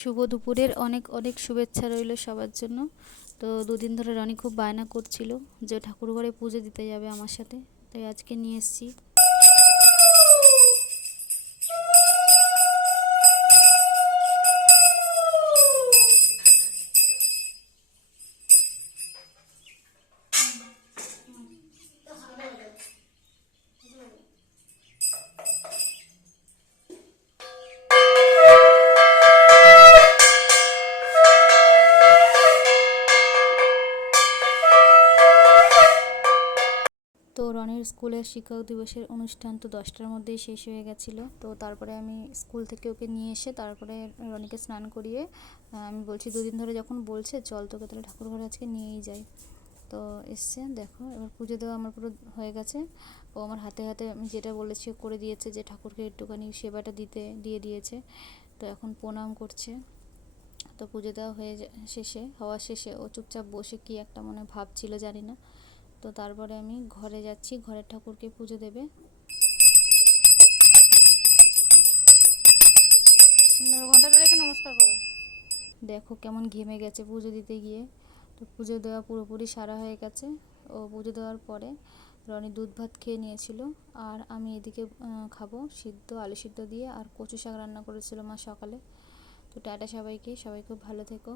শুভ দুপুরের অনেক অনেক শুভেচ্ছা রইল সবার জন্য। তো দুদিন ধরে রনি খুব বায়না করছিল যে ঠাকুর ঘরে পুজো দিতে যাবে আমার সাথে, তাই আজকে নিয়ে এসেছি। তো রনির স্কুলের শিক্ষক দিবসের অনুষ্ঠান তো 10টার মধ্যেই শেষ হয়ে গেছিলো। তো তারপরে আমি স্কুল থেকে ওকে নিয়ে এসে তারপরে রনিকে স্নান করিয়ে আমি বলছি দুদিন ধরে যখন বলছে চল তোকে তাহলে ঠাকুর ঘরে আজকে নিয়েই যাই। তো এসছে, দেখো এবার পুজো দেওয়া আমার পুরো হয়ে গেছে। ও আমার হাতে হাতে আমি যেটা বলেছি করে দিয়েছে, যে ঠাকুরকে একটুখানি সেবাটা দিয়ে দিয়েছে। তো এখন প্রণাম করছে। তো পুজো দেওয়া হওয়া শেষে ও চুপচাপ বসে কি একটা মনে ভাবছিল জানি না। তো তারপরে আমি ঘরে যাচ্ছি, ঘরের ঠাকুরকে পুজো দেবে। ঘন্টাটা রেখে নমস্কার করো। দেখো কেমন ঘেমে গেছে পুজো দিতে গিয়ে। তো পুজো দেওয়া পুরোপুরি সারা হয়ে গেছে। ও পুজো দেওয়ার পরে রনি দুধ ভাত খেয়ে নিয়েছিল, আর আমি এদিকে খাবো আলু সিদ্ধ দিয়ে আর কচু শাক রান্না করেছিল মা সকালে। তো টাটা সবাইকে, সবাই খুব ভালো থেকো।